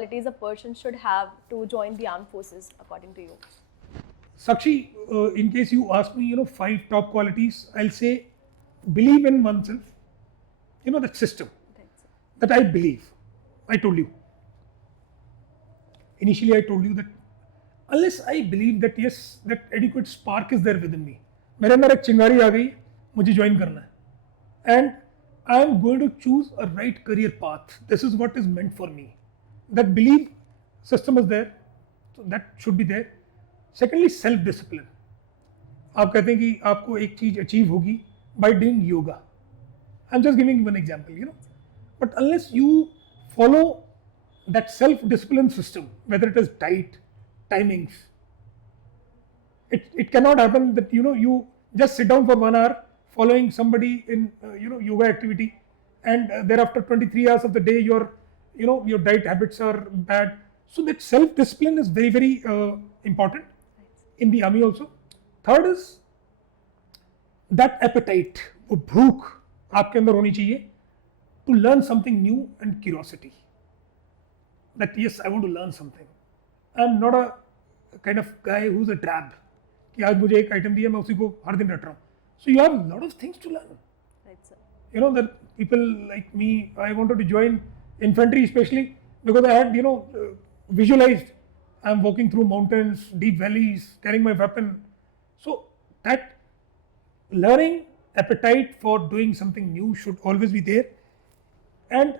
qualities a person should have to join the armed forces, according to you? Sakshi, in case you ask me, 5 top qualities, I'll say believe in oneself. That system that I believe. I told you. Initially, I told you that unless I believe that yes, that adequate spark is there within me. मेरे अंदर एक चिंगारी आ गई, मुझे join करना है. And I am going to choose a right career path. This is what is meant for me. That belief system is there, so that should be there. Secondly, self discipline. आप कहते हैं कि आपको एक चीज achieve होगी by doing yoga. I'm just giving you one example, But unless you follow that self discipline system, whether it is diet, timings, it cannot happen that you just sit down for 1 hour following somebody in yoga activity, and thereafter 23 hours of the day your diet habits are bad. So that self discipline is very, very important in the army also. Third is that appetite, वो भूख आपके अंदर होनी चाहिए to learn something new, and curiosity. That yes, I want to learn something. I'm not a kind of guy who's a drab. कि आज मुझे एक आइटम दिया मैं उसी को हर दिन रट रहा हूँ. So you have a lot of things to learn. Right, sir. That people like me, I wanted to join infantry especially because I had visualized I'm walking through mountains, deep valleys, carrying my weapon. So that learning appetite for doing something new should always be there. And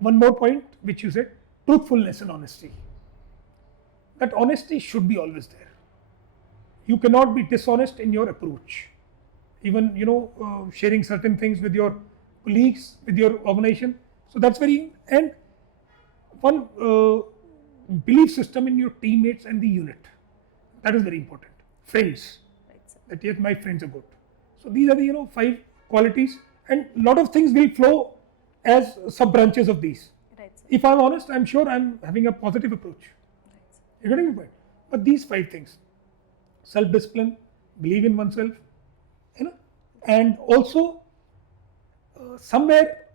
one more point which you said, truthfulness and honesty. That honesty should be always there. You cannot be dishonest in your approach. Even sharing certain things with your colleagues, with your organization. So that's very, and one belief system in your teammates and the unit. That is very important. Friends. Right, sir. That yes, my friends are good. So these are the 5 qualities, and a lot of things will flow as sub branches of these. Right, sir. If I'm honest, I'm sure I'm having a positive approach. Right, sir. You're getting my point. But these 5 things: self-discipline, believe in oneself, and also somewhere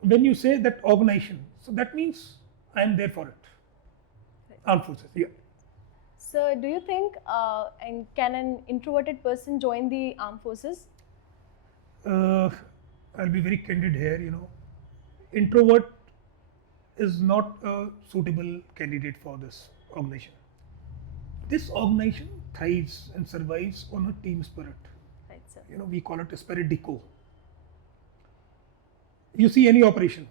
when you say that organization, so that means I am there for it. Right. Armed forces, yeah. So, do you think and can an introverted person join the armed forces? I'll be very candid here. Introvert is not a suitable candidate for this organization. This organization thrives and survives on a team spirit. Right, sir. We call it a spirit deco. You see any operation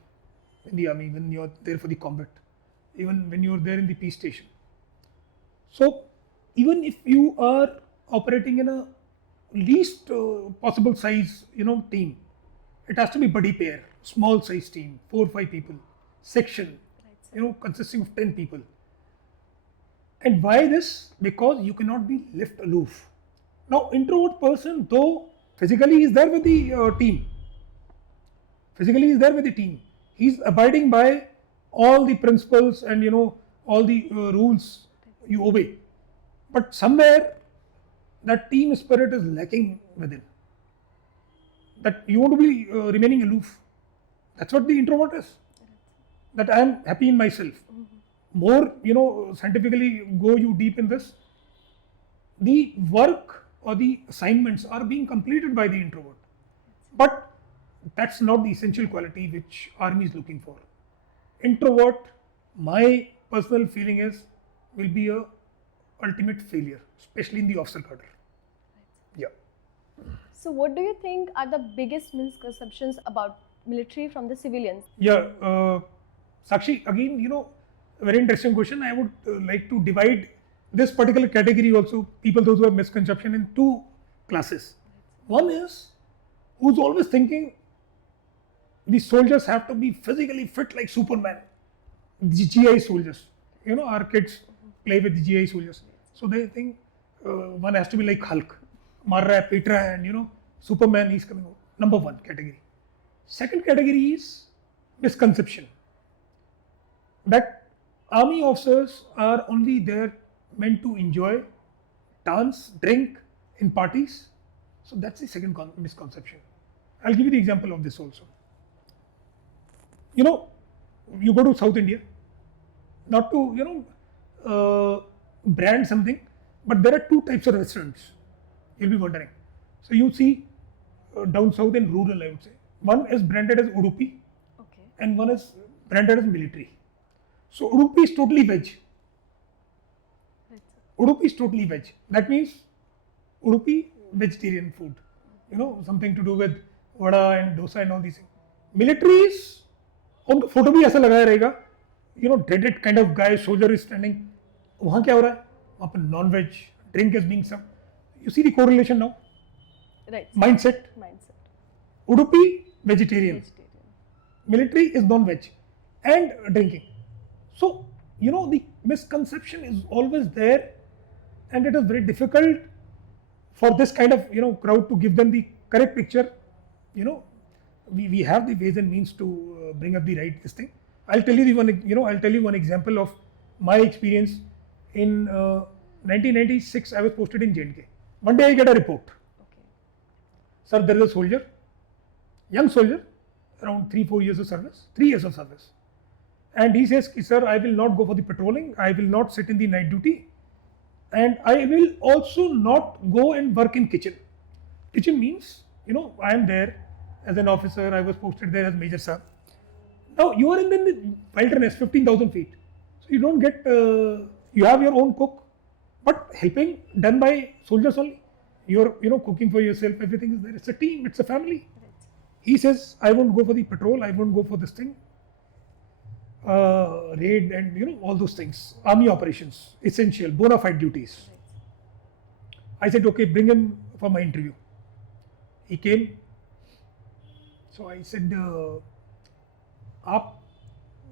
in the army when you're there for the combat, even when you're there in the peace station. So even if you are operating in a least possible size, team, it has to be buddy pair, small size team, 4 or 5 people, section, Right, sir. Consisting of 10 people. And why this? Because you cannot be left aloof. Now, introvert person, though physically is there with the team, he's abiding by all the principles and all the rules you obey. But somewhere that team spirit is lacking within. That you want to be remaining aloof. That's what the introvert is. That I am happy in myself. More, scientifically go you deep in this. The work or the assignments are being completed by the introvert. But that's not the essential quality which army is looking for. Introvert, my personal feeling is, will be a ultimate failure, especially in the officer cadre. Yeah. So, what do you think are the biggest misconceptions about military from the civilians? Yeah, Sakshi, again, a very interesting question. I would like to divide this particular category also, people those who have misconception, in 2 classes. One is who's always thinking the soldiers have to be physically fit like Superman, the GI soldiers. Our kids play with the GI soldiers. So they think one has to be like Hulk, mar raha hai, pit raha hai, and Superman is coming out. Number 1 category. Second category is misconception that army officers are only there meant to enjoy, dance, drink in parties. So that's the second misconception. I'll give you the example of this also. You go to South India, not to brand something, but there are two types of restaurants. You'll be wondering. So you see down south and rural, I would say. One is branded as Udupi, Okay. and one is branded as military. So Udupi is totally veg. Right, sir. Udupi is totally veg. That means Udupi vegetarian food. Something to do with vada and dosa and all these things. Military is, उनका photo भी ऐसा लगाया रहेगा, dreaded kind of guy, soldier is standing. वहाँ क्या हो रहा है? वहाँ पर non-veg, drink is being served. You see the correlation now? Right. Mindset. Udupi vegetarian. Military is non-veg and drinking. So the misconception is always there, and it is very difficult for this kind of crowd to give them the correct picture. We have the ways and means to bring up the right this thing. I'll tell you one example of my experience. In 1996, I was posted in J&K. One day I get a report. Okay. Sir, there is a soldier, young soldier, around 3-4 years of service, 3 years of service. And he says, sir, I will not go for the patrolling, I will not sit in the night duty, and I will also not go and work in kitchen. Kitchen means, I am there as an officer, I was posted there as Major Sir. Now you are in the wilderness, 15,000 feet. So you don't get, you have your own cook, but helping done by soldiers only. You're, cooking for yourself, everything is there. It's a team, it's a family. Right. He says, I won't go for the patrol, I won't go for this thing. Raid and all those things, army operations, essential, bona fide duties. Right. I said, okay, bring him for my interview. He came. So I said, आप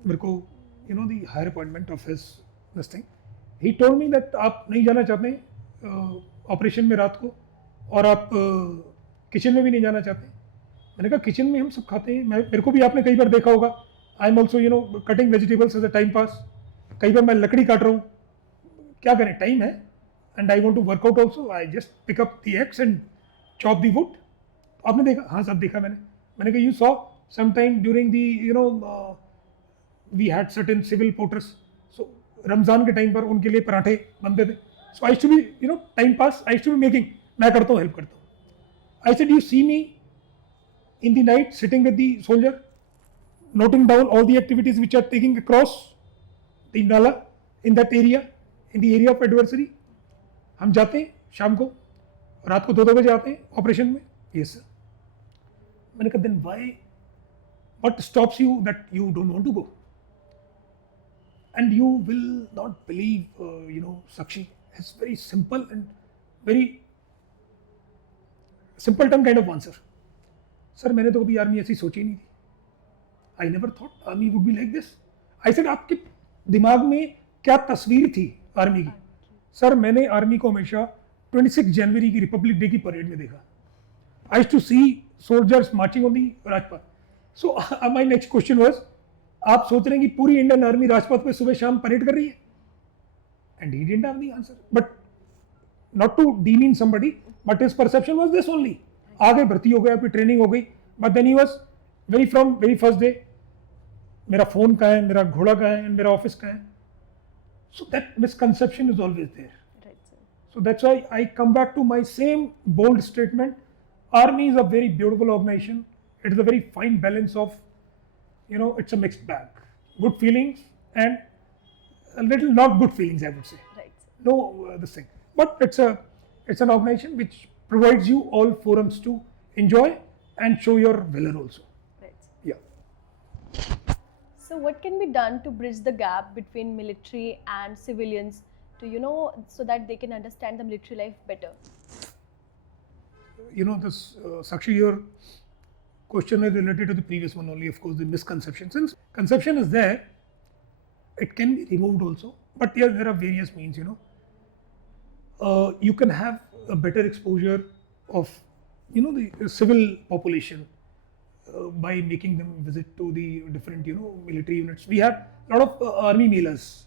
मेरे को the higher appointment of his this thing. He told me that आप नहीं जाना चाहते operation में रात को, और आप किचन में भी नहीं जाना चाहते. मैंने कहा किचन में हम सब खाते हैं, मेरे को भी आपने कई बार देखा होगा. I am also cutting vegetables as a time pass. कई बार मैं लकड़ी काट रहा हूँ, क्या करें, टाइम है, and I want to work out also. I just pick up the axe and chop the wood. आपने देखा? हाँ सब देखा मैंने कहा you saw sometime during the we had certain civil porters, so Ramzan के टाइम पर उनके लिए पराठे बनते थे. So I used to be time pass, I used to be making, मैं करता हूँ, हेल्प करता हूँ. I said, you see me in the night sitting with the soldier, noting down all the activities which are taking across the Nala in that area, in the area of adversary. हम जाते हैं शाम को, रात को 2 बजे आते हैं ऑपरेशन में. Yes sir. मैंने कहा then why, what stops you that you don't want to go? And you will not believe, Sakshi, it's very simple and very simpleton kind of answer. Sir, मैंने तो कभी आर्मी ऐसी सोची नहीं थी. I never thought army would be like this. I said, आपके दिमाग में क्या तस्वीर थी आर्मी की? सर, मैंने आर्मी को हमेशा 26 जनवरी की रिपब्लिक डे की परेड में देखा. I used to see soldiers marching on the Rajpath. So my next question was, आप सोच रहे हैं कि पूरी इंडियन आर्मी राजपथ पे सुबह शाम परेड कर रही है? And he didn't have the answer. But not to demean somebody, but his perception was this only. आगे भर्ती हो गया, फिर ट्रेनिंग हो गई. But then he was from very first day, मेरा फोन कहाँ है, मेरा घोड़ा कहाँ है, मेरा ऑफिस कहाँ है. So that misconception is always there. Right, sir. So that's why I come back to my same bold statement. Army is a very beautiful organization. It is a very fine balance of, it's a mixed bag. Good feelings and a little not good feelings, I would say. Right. No, this thing. But it's an organization which provides you all forums to enjoy and show your valor also. Right. Yeah. So what can be done to bridge the gap between military and civilians to, so that they can understand the military life better? Sakshi, your question is related to the previous one only, of course, the misconception. Since conception is there, it can be removed also. But yes, there are various means, you can have a better exposure of, the civil population by making them visit to the different, military units. We have a lot of army mailers,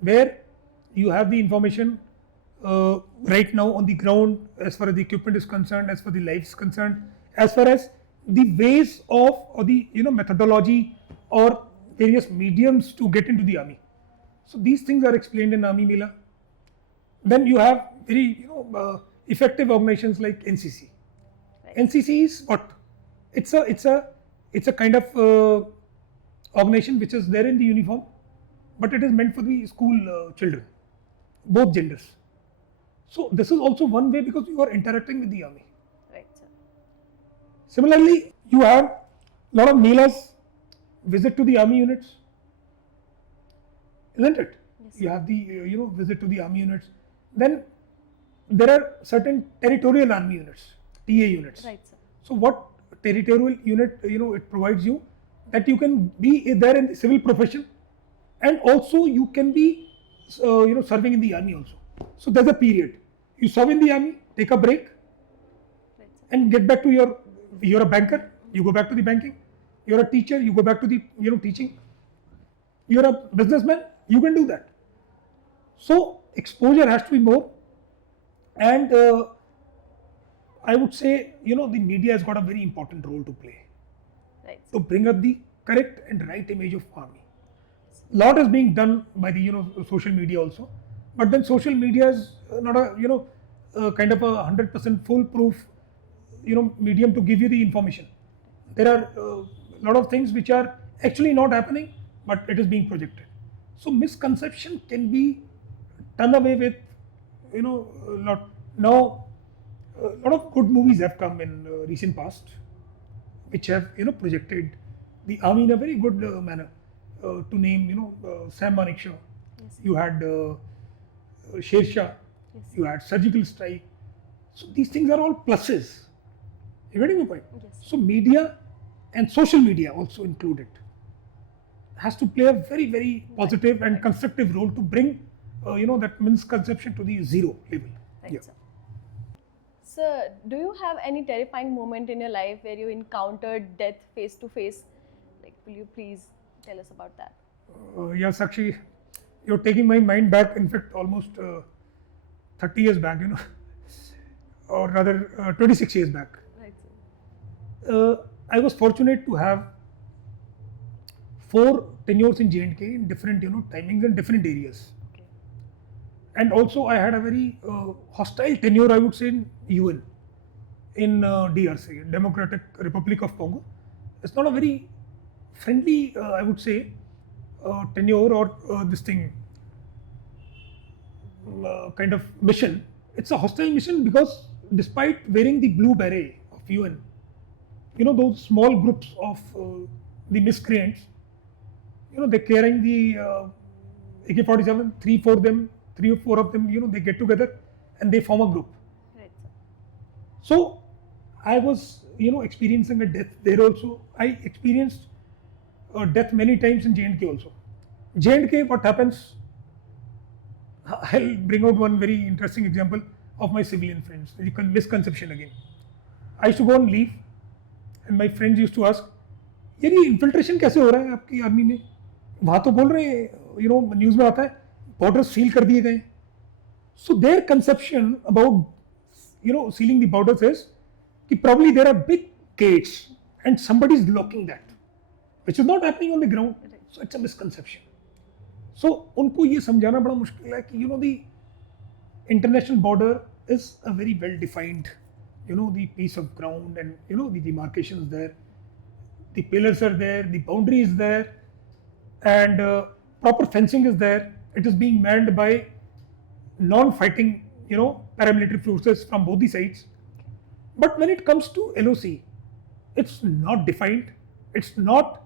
where you have the information right now on the ground as far as the equipment is concerned, as far as the life is concerned, as far as the ways of, or the methodology or various mediums to get into the army. So these things are explained in Army Mela. Then you have very effective organizations like NCC. Right. NCC is what? It's a kind of organization which is there in the uniform, but it is meant for the school children, both genders. So this is also one way because you are interacting with the army. Right, sir. Similarly, you have a lot of Melas visit to the army units, isn't it? Yes. You have the visit to the army units. Then there are certain territorial army units, TA units. Right, sir. So what territorial unit it provides you that you can be there in the civil profession, and also you can be serving in the army also. So there's a period you serve in the army, take a break, Right, sir. and get back to you're a banker, you go back to the banking. You're a teacher, you go back to the teaching. You're a businessman, you can do that. So exposure has to be more, and I would say the media has got a very important role to play. Right, To bring up the correct and right image of army. Lot is being done by the social media also, but then social media is not a kind of a 100% foolproof medium to give you the information. There are a lot of things which are actually not happening, but it is being projected. So misconception can be done away with a lot. Now a lot of good movies have come in recent past which have projected the army in a very good manner. To name Sam Manekshaw, Yes. you had Sher Shah, Yes. you had Surgical Strike. So these things are all pluses. You getting my point? Yes. So media and social media also included has to play a very, very positive and constructive role to bring that misconception to the zero level. Right, Yeah. sir. Sir, do you have any terrifying moment in your life where you encountered death face to face? Like, will you please tell us about that? Yeah, Sakshi, you're taking my mind back. In fact, almost 30 years back, or rather 26 years back. Right, sir. I was fortunate to have 4 tenures in J&K in different timings and different areas. Okay. And also I had a very hostile tenure, I would say, in UN, in DRC, Democratic Republic of Congo. It's not a very friendly, I would say, tenure or this thing, kind of mission. It's a hostile mission because despite wearing the blue beret of UN, those small groups of the miscreants, they're carrying the AK-47, 3 or 4 of them, they get together and they form a group. Right, sir. So I was, experiencing a death there also. I experienced death many times in J&K also. J&K, what happens? I'll bring out one very interesting example of my civilian friends. You can misconception again. I used to go on leave, and my friends used to ask, यार ये infiltration कैसे हो रहा है आपकी army में? वहाँ तो बोल रहे हैं, न्यूज़ में आता है, borders seal कर दिए गए. So their conception about, sealing the borders is कि probably there are big gates and somebody is locking that, which is not happening on the ground. So it's a misconception. So उनको ये समझाना बड़ा मुश्किल है कि the international border is a very well defined, the piece of ground, and the demarcations there, the pillars are there, the boundary is there, and proper fencing is there. It is being manned by non-fighting paramilitary forces from both the sides. But when it comes to LOC, it's not defined. It's not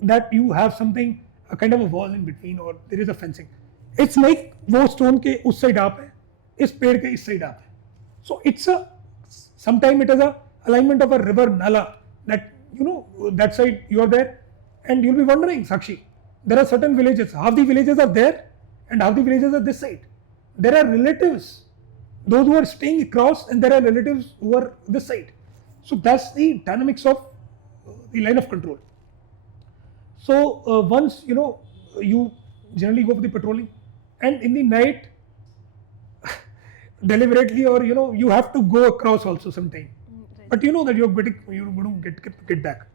that you have something, a kind of a wall in between, or there is a fencing. It's like वो stone के उस side आप है, इस पेड़ के इस side आप है. So it's sometimes it is a alignment of a river nala that that side you are there, and you'll be wondering, Sakshi, there are certain villages. Half the villages are there, and half the villages are this side. There are relatives, those who are staying across, and there are relatives who are this side. So that's the dynamics of the line of control. So once you generally go for the patrolling, and in the night, deliberately, or you have to go across also sometime. Right. But you know that you're going to get back.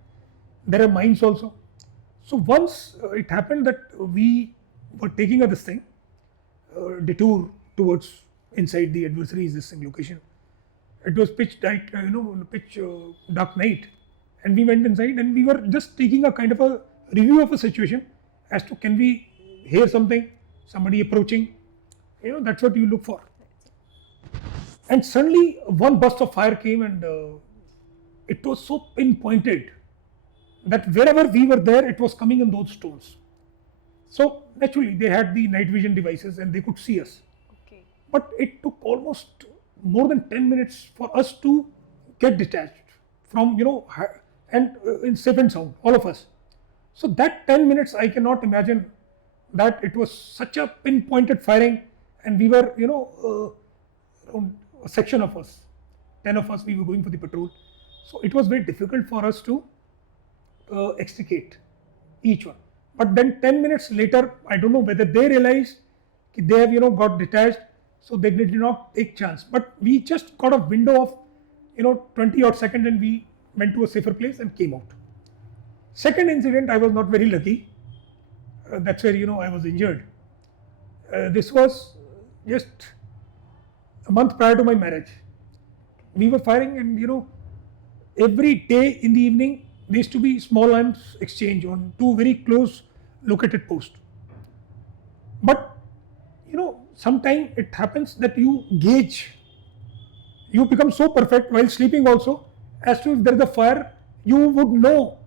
There are mines also. So once it happened that we were taking a this thing, detour towards inside the adversary's this thing location. It was pitch dark night, and we went inside and we were just taking a kind of a review of a situation as to can we hear something, somebody approaching, that's what you look for. And suddenly one burst of fire came, and it was so pinpointed that wherever we were there, it was coming in those stones. So naturally they had the night vision devices and they could see us. Okay. But it took almost more than 10 minutes for us to get detached from, and in safe and sound, all of us. So that 10 minutes, I cannot imagine that it was such a pinpointed firing, and we were, around a section of us, 10 of us, we were going for the patrol. So it was very difficult for us to extricate each one. But then 10 minutes later, I don't know whether they realized they have, got detached, so they did not take chance. But we just got a window of, 20 odd seconds, and we went to a safer place and came out. Second incident, I was not very lucky. That's where, I was injured. This was just a month prior to my marriage. We were firing, and, every day in the evening, there used to be small arms exchange on two very close located posts. But, sometimes it happens that you gauge, you become so perfect while sleeping also, as to if there is a fire, you would know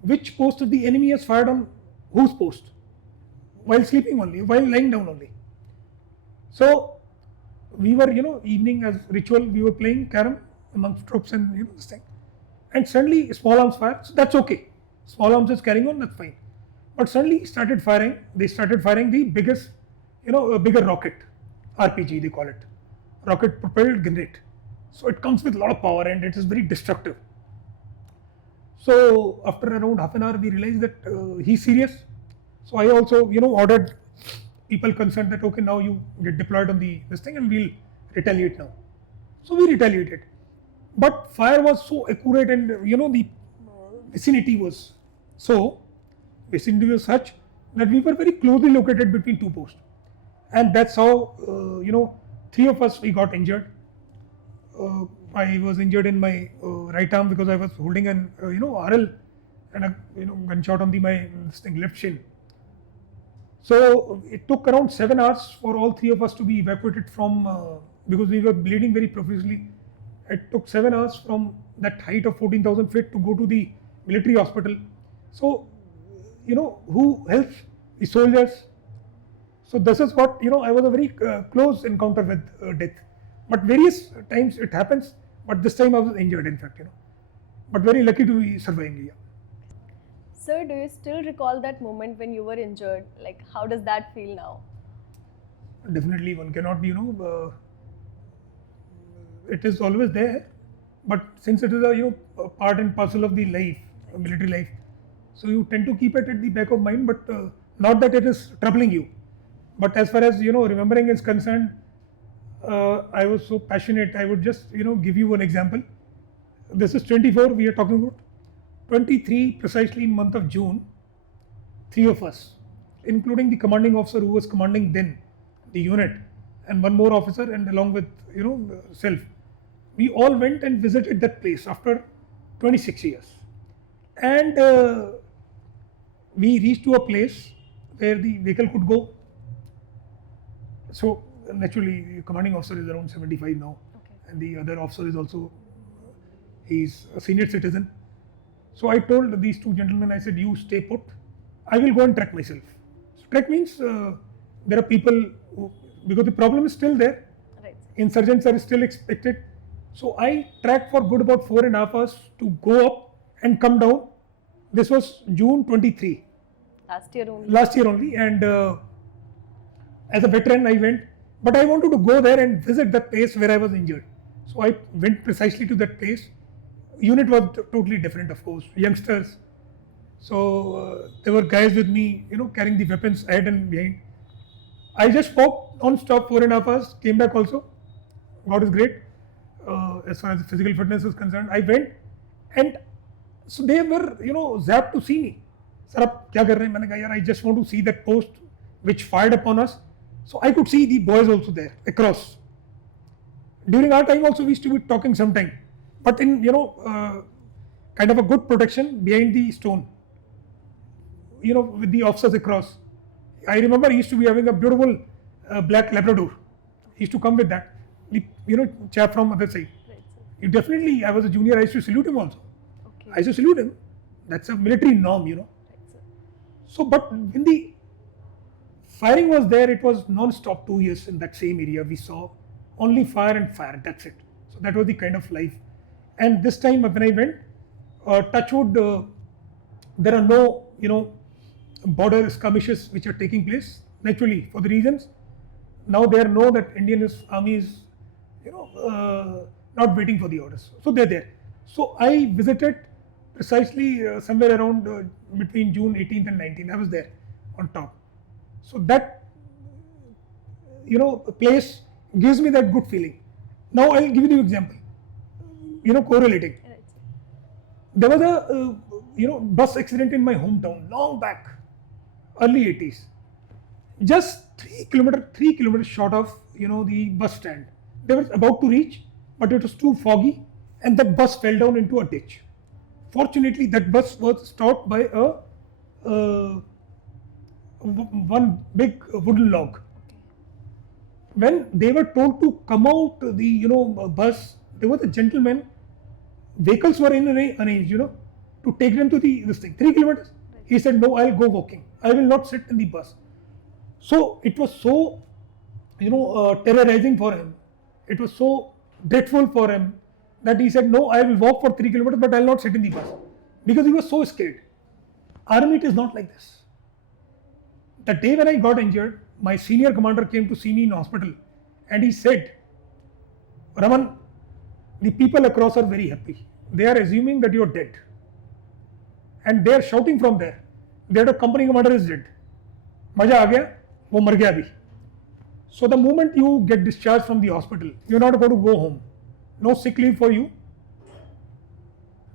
which post of the enemy has fired on whose post, while sleeping only, while lying down only. So we were, evening as ritual, we were playing carom amongst troops and, this thing. And suddenly small arms fire, so that's okay. Small arms is carrying on, that's fine. But suddenly they started firing the biggest, a bigger rocket, RPG they call it, rocket propelled grenade. So it comes with a lot of power and it is very destructive. So after around half an hour, we realized that he's serious. So I also, ordered people concerned that okay, now you get deployed on this thing and we'll retaliate now. So we retaliated. But fire was so accurate, and the vicinity was such that we were very closely located between two posts. And that's how, three of us, we got injured. I was injured in my right arm because I was holding an, RL and a, gunshot on my left shin. So it took around 7 hours for all three of us to be evacuated from, because we were bleeding very profusely. It took 7 hours from that height of 14,000 feet to go to the military hospital. So, who helps? The soldiers. So this is what, I was a very close encounter with death. But various times it happens, but this time I was injured, in fact, but very lucky to be surviving. Yeah. Sir, do you still recall that moment when you were injured? Like, how does that feel now? Definitely, one cannot be, it is always there, but since it is a part and parcel of the life, military life, so you tend to keep it at the back of mind, but not that it is troubling you. But as far as remembering is concerned, I was so passionate. I would just give you one example. This is 24. We are talking about 23 precisely in month of June. Three of us, including the commanding officer who was commanding then the unit, and one more officer, and along with self, we all went and visited that place after 26 years, and we reached to a place where the vehicle could go. So naturally, commanding officer is around 75 now, Okay. and the other officer is also, he's a senior citizen. So I told these two gentlemen, I said, you stay put, I will go and trek myself. So trek means there are people who, because the problem is still there, Right. insurgents are still expected. So I tracked for good about 4.5 hours to go up and come down. This was June 23. Last year only, and as a veteran I went, but I wanted to go there and visit that place where I was injured. So I went precisely to that place. Unit was totally different, of course, youngsters. So there were guys with me, carrying the weapons ahead and behind. I just walked non-stop 4.5 hours, came back also. God is great. As far as physical fitness is concerned, I went, and so they were, zapped to see me. sir, आप क्या कर रहे हैं? मैंने कहा, यार, I just want to see that post which fired upon us. So I could see the boys also there across. During our time also we used to be talking sometime, but in kind of a good protection behind the stone, with the officers across. I remember he used to be having a beautiful black Labrador. He used to come with that, the chap from other side. Right, sir. You definitely, I was a junior, I used to salute him also. Okay. I used to salute him. That's a military norm, Right, sir. So, but when the firing was there, it was non-stop 2 years in that same area. We saw only fire and fire, that's it. So that was the kind of life. And this time when I went, touchwood, there are no, border skirmishes which are taking place, naturally, for the reasons. Now they know that Indian army is, not waiting for the orders. So they're there. So I visited precisely somewhere around between June 18th and 19th. I was there on top. So that, place gives me that good feeling. Now I'll give you the example, correlating. Right, sir. There was a, bus accident in my hometown, long back, early 80s. Just 3 kilometers short of, the bus stand. They were about to reach, but it was too foggy and that bus fell down into a ditch. Fortunately, that bus was stopped by one big wooden log. When they were told to come out the bus, there was a gentleman. Vehicles were arranged, to take them to this thing. 3 kilometers. Right. He said, no, I'll go walking. I will not sit in the bus. So it was so, terrorizing for him. It was so dreadful for him that he said, no, I will walk for 3 kilometers, but I'll not sit in the bus. Because he was so scared. Army, it is not like this. The day when I got injured, my senior commander came to see me in hospital and he said, Raman, the people across are very happy. They are assuming that you are dead. And they are shouting from there that the company commander is dead. Maja aa gaya, wo mar gaya abhi. So the moment you get discharged from the hospital, you are not going to go home. No sick leave for you.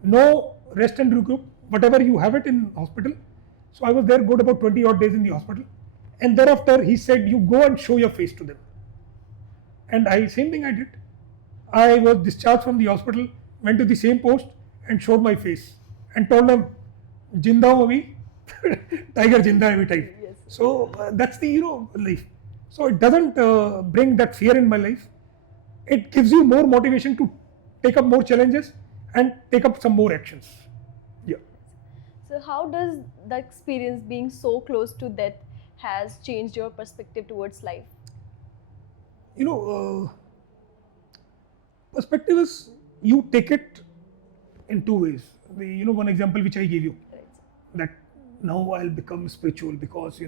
No rest and recoup, whatever you have it in hospital. So I was there good about 20 odd days in the hospital. And thereafter he said, you go and show your face to them. And same thing I did. I was discharged from the hospital, went to the same post and showed my face and told them, Jinda hu abhi, tiger jinda every time. Yes. So that's the life. So it doesn't bring that fear in my life. It gives you more motivation to take up more challenges and take up some more actions. Yeah. So how does the experience being so close to death has changed your perspective towards life? Perspective is, you take it in two ways. One example which I gave you, Right. that now I'll become spiritual because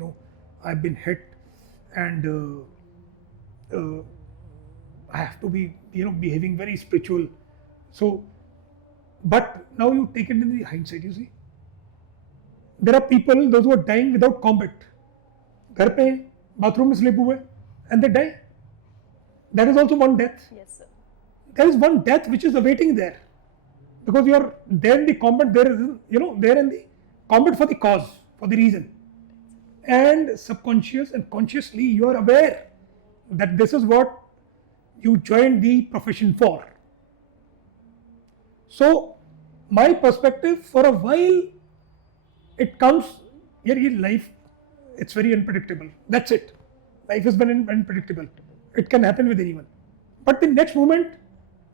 I've been hit and I have to be behaving very spiritual. So, but now you take it in the hindsight. You see, there are people, those who are dying without combat. घर पे bathroom में slip हुए and they die. That is also one death. Yes, sir. There is one death which is awaiting there, because you are there in the combat. There is there in the combat for the cause, for the reason, and subconscious and consciously you are aware that this is what you joined the profession for. So my perspective, for a while it comes, life, it's very unpredictable. That's it. Life is very unpredictable. It can happen with anyone. But the next moment,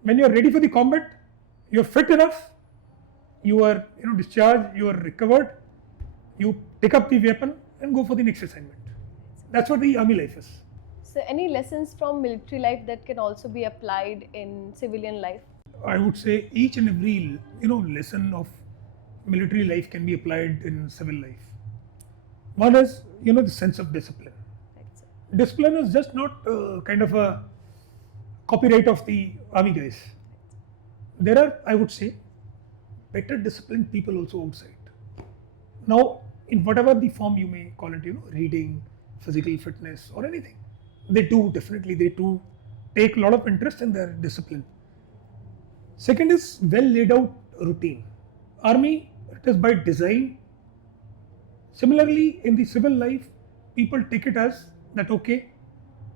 when you are ready for the combat, you are fit enough, you are discharged, you are recovered, you pick up the weapon and go for the next assignment. That's what the army life is. So any lessons from military life that can also be applied in civilian life? I would say each and every lesson of military life can be applied in civil life. One is the sense of discipline. Right, sir. Discipline is just not kind of a copyright of the army guys. There are, I would say, better disciplined people also outside. Now, in whatever the form you may call it, reading, physical fitness or anything, they do take a lot of interest in their discipline. Second is well laid out routine. Army, it is by design Similarly, in the civil life, people take it as that okay.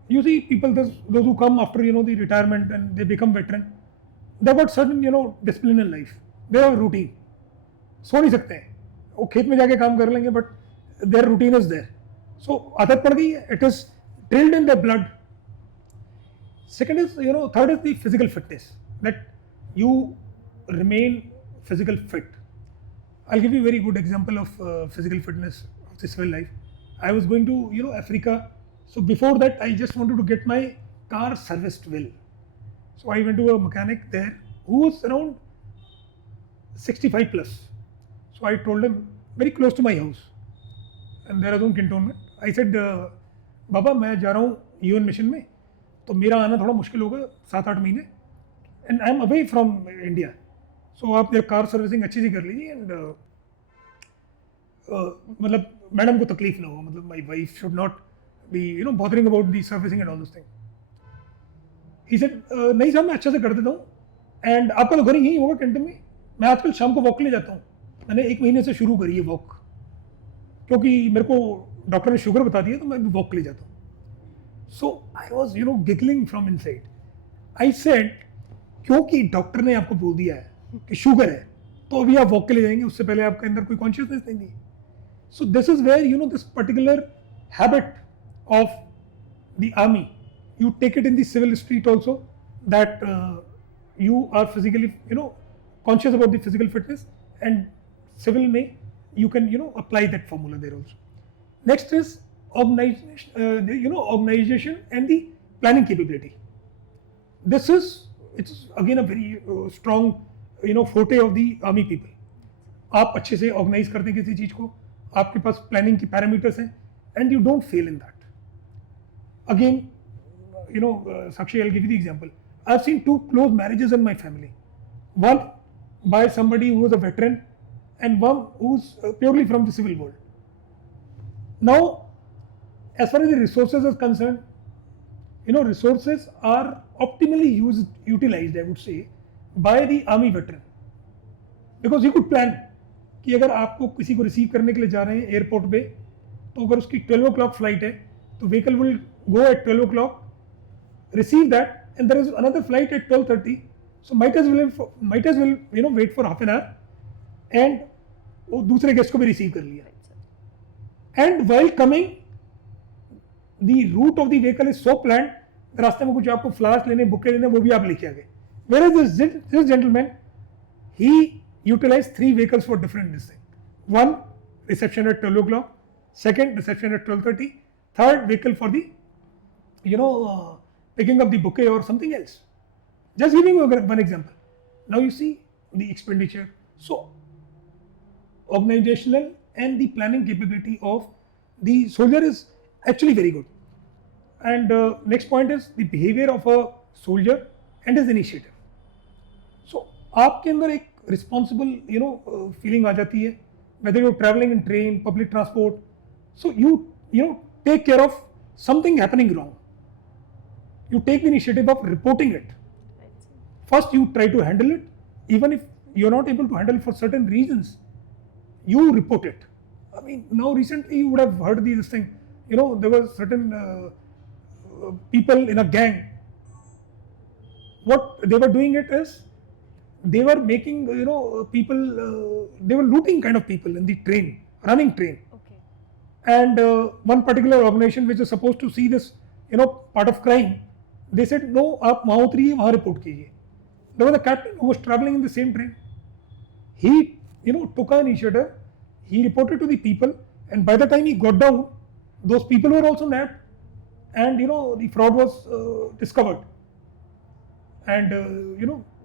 You see, people those who come after the retirement and they become veteran, they've got certain discipline in life. They have a routine. सो नहीं सकते हैं, वो खेत में जाके काम कर लेंगे, but their routine is there. So आदत पड़ गई है, it is drilled in the blood. Second is, third is the physical fitness, that you remain physical fit. I'll give you a very good example of physical fitness of the civil life. I was going to, Africa. So before that, I just wanted to get my car serviced well. So I went to a mechanic there who was around 65 plus. So I told him, very close to my house, and Dehradun cantonment. I said, Baba, मैं जा रहा हूँ UN mission में, तो मेरा आना थोड़ा मुश्किल होगा 7-8 महीने, and I am away from India. So आप कार सर्विसिंग अच्छी सी कर लीजिए, एंड मतलब मैडम को तकलीफ ना हो, मतलब my wife should not be bothering about the servicing and all this thing. He said, नहीं साहब मैं अच्छे से कर देता हूँ, एंड आपका तो घर यहीं होगा कैंटीन में. मैं आजकल शाम को वॉक के लिए जाता हूँ. मैंने 1 महीने से शुरू करी है वॉक, क्योंकि मेरे को डॉक्टर ने शुगर बता दिया, तो मैं वॉक के लिए जाता हूँ. So I was, giggling from inside. I said, क्योंकि डॉक्टर ने आपको बोल दिया है कि शुगर है, तो अभी आप वॉक के लिए जाएंगे, उससे पहले आपके अंदर कोई कॉन्शियसनेस नहीं थी. So this is where this particular habit of the army, you take it in the civil street also, that you are physically conscious about the physical fitness, and civil may you can apply that formula there also. Next is organization and the planning capability. It's again a very strong forte of the army people. आप अच्छे से organise करते हैं किसी चीज को, आपके पास planning की पैरामीटर्स हैं, and you don't fail in that. Again Sakshi, I'll give you the example. I've seen 2 close marriages in my family. One by somebody who was a veteran, and one who's purely from the civil world. Now, as far as the resources is concerned, resources are optimally utilized, I would say, by the army veteran, because you could plan कि अगर आपको किसी को receive करने के लिए जा रहे हैं एयरपोर्ट पे, तो अगर उसकी 12 o'clock फ्लाइट है, तो vehicle will go at 12 o'clock, receive that, and there is another flight at 12:30, so might as well wait for half an hour, and वो दूसरे गेस्ट को भी रिसीव कर लिया. And while coming, the route of the vehicle is so planned, रास्ते में कुछ आपको फ्लावर्स लेने, बुके लेने, वो भी आप लेके आ गए. Whereas this gentleman, he utilized 3 vehicles for different this thing. One, reception at 12 o'clock. Second, reception at 12:30. Third, vehicle for the picking up the bouquet or something else. Just giving you one example. Now you see the expenditure. So organizational and the planning capability of the soldier is actually very good. And next point is the behavior of a soldier and his initiative. So आपके अंदर एक responsible feeling आ जाती है, whether you're traveling in train, public transport. So you take care of something happening wrong. You take the initiative of reporting it. First you try to handle it, even if you're not able to handle it for certain reasons, you report it. I mean, now recently you would have heard this thing. There were certain people in a gang. What they were doing it is, they were making people, they were looting kind of people in the train, running train. Okay. And one particular organization which is supposed to see this part of crime, they said no, आप वहाँ उतरिए, वहाँ report कीजिए. There was a captain who was traveling in the same train. He took an initiative. He reported to the people, and by the time he got down, those people were also nabbed, and the fraud was discovered, and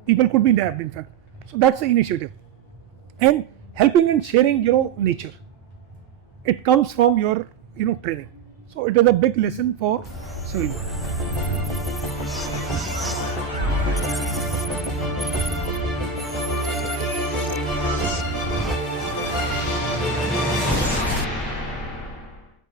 people could be nabbed in fact. So that's the initiative. And helping and sharing nature, it comes from your training. So it is a big lesson for civil war.